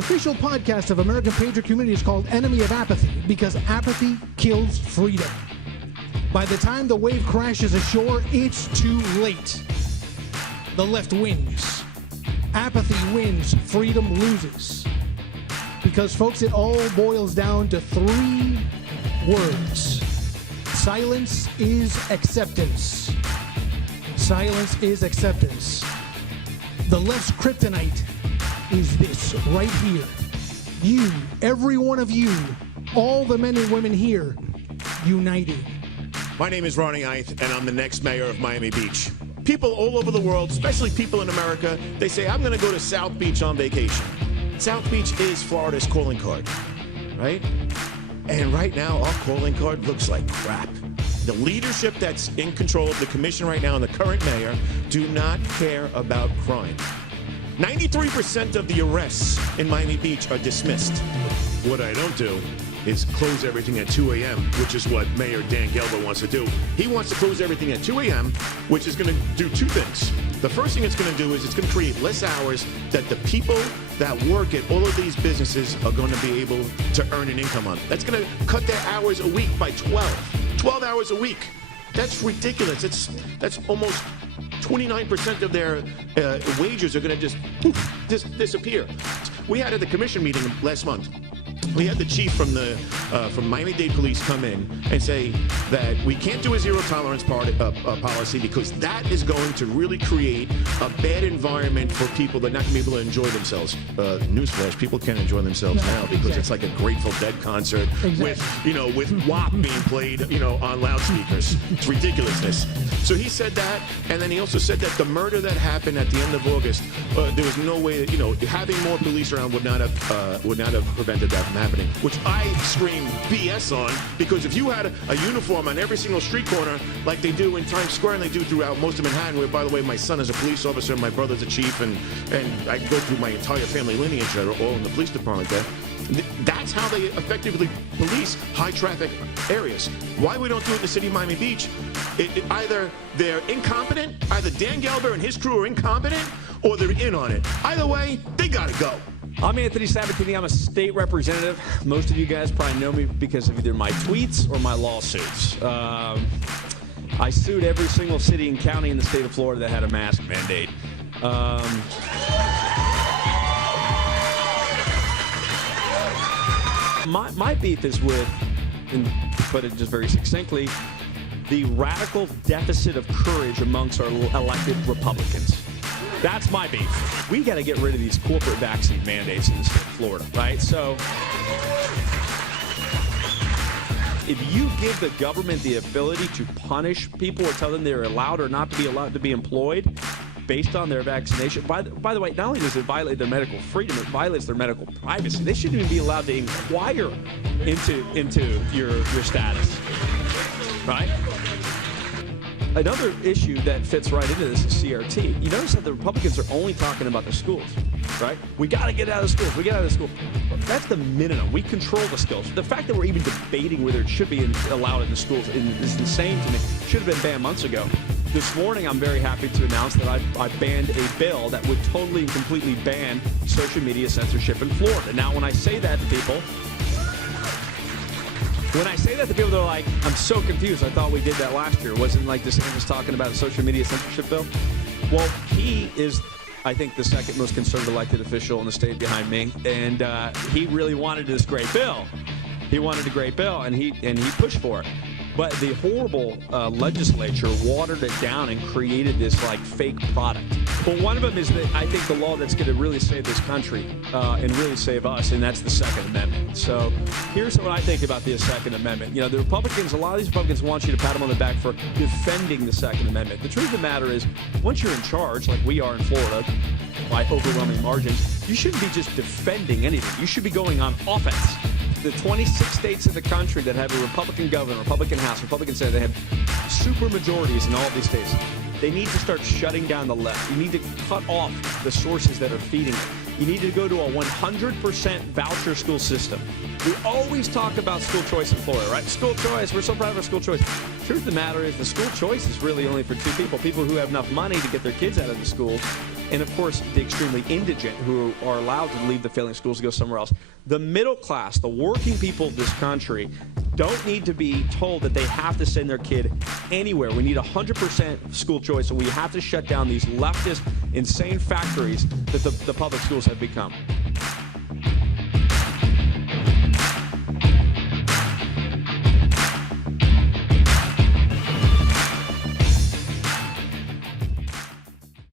official podcast of American Patriot Community is called Enemy of Apathy because apathy kills freedom. By the time the wave crashes ashore, it's too late. The left wins. Apathy wins. Freedom loses. Because, folks, it all boils down to 3 words. Silence is acceptance. Silence is acceptance. The left's kryptonite is this right here. You, every one of you, all the men and women here, united. My name is Ronnie Eith, and I'm the next mayor of Miami Beach. People all over the world, especially people in America, they say, I'm going to go to South Beach on vacation. South Beach is Florida's calling card, right? And right now, our calling card looks like crap. The leadership that's in control of the commission right now and the current mayor do not care about crime. 93% of the arrests in Miami Beach are dismissed. What I don't do is close everything at 2 a.m., which is what Mayor Dan Gelber wants to do. He wants to close everything at 2 a.m., which is going to do 2 things. The first thing it's going to do is it's going to create less hours that the people that work at all of these businesses are going to be able to earn an income on. That's going to cut their hours a week by 12 hours a week. That's ridiculous. That's almost 29% of their wages are going to just disappear. We had at the commission meeting last month, we had the chief from Miami-Dade Police come in and say that we can't do a zero tolerance policy because that is going to really create a bad environment for people that are not going to be able to enjoy themselves. Newsflash, people can't enjoy themselves now because it's like a Grateful Dead concert with WAP being played, on loudspeakers. It's ridiculousness. So he said that, and then he also said that the murder that happened at the end of August, there was no way that, having more police around would not have prevented that from happening, which I scream BS on, because if you had a uniform on every single street corner like they do in Times Square and they do throughout most of Manhattan, where, by the way, my son is a police officer, my brother's a chief, and I go through my entire family lineage that are all in the police department there. That's how they effectively police high traffic areas. Why we don't do it in the city of Miami Beach, either they're incompetent, either Dan Gelber and his crew are incompetent, or they're in on it. Either way, they gotta go. I'm Anthony Sabatini. I'm a state representative. Most of you guys probably know me because of either my tweets or my lawsuits. I sued every single city and county in the state of Florida that had a mask mandate. My beef is with, and to put it just very succinctly, the radical deficit of courage amongst our elected Republicans. That's my beef. We got to get rid of these corporate vaccine mandates in the state of Florida, right? So if you give the government the ability to punish people or tell them they're allowed or not to be allowed to be employed based on their vaccination, by the way, not only does it violate their medical freedom, it violates their medical privacy. They shouldn't even be allowed to inquire into your status, right? Another issue that fits right into this is CRT. You notice that the Republicans are only talking about the schools, right? We got to get out of the schools. We get out of the school. That's the minimum. We control the schools. The fact that we're even debating whether it should be allowed in the schools is insane to me. Should have been banned months ago. This morning, I'm very happy to announce that I banned a bill that would totally and completely ban social media censorship in Florida. Now, when I say that to people, they're like, I'm so confused. I thought we did that last year. Wasn't like DeSantis talking about a social media censorship bill? Well, he is, I think, the second most conservative elected official in the state behind me, and he really wanted this great bill. He wanted a great bill, and he pushed for it. But the horrible legislature watered it down and created this like fake product. Well, one of them is that I think the law that's going to really save this country and really save us, and that's the Second Amendment. So here's what I think about the Second Amendment. The Republicans, a lot of these Republicans want you to pat them on the back for defending the Second Amendment. The truth of the matter is, once you're in charge, like we are in Florida, by overwhelming margins, you shouldn't be just defending anything. You should be going on offense. The 26 states of the country that have a Republican governor, Republican House, Republican Senate, they have super majorities in all of these states. They need to start shutting down the left. You need to cut off the sources that are feeding it. You need to go to a 100% voucher school system. We always talk about school choice in Florida, right? School choice, we're so proud of our school choice. The truth of the matter is the school choice is really only for 2 people. People who have enough money to get their kids out of the schools and of course the extremely indigent who are allowed to leave the failing schools to go somewhere else. The middle class, the working people of this country, don't need to be told that they have to send their kid anywhere. We need 100% school choice, and we have to shut down these leftist, insane factories that the public schools have become.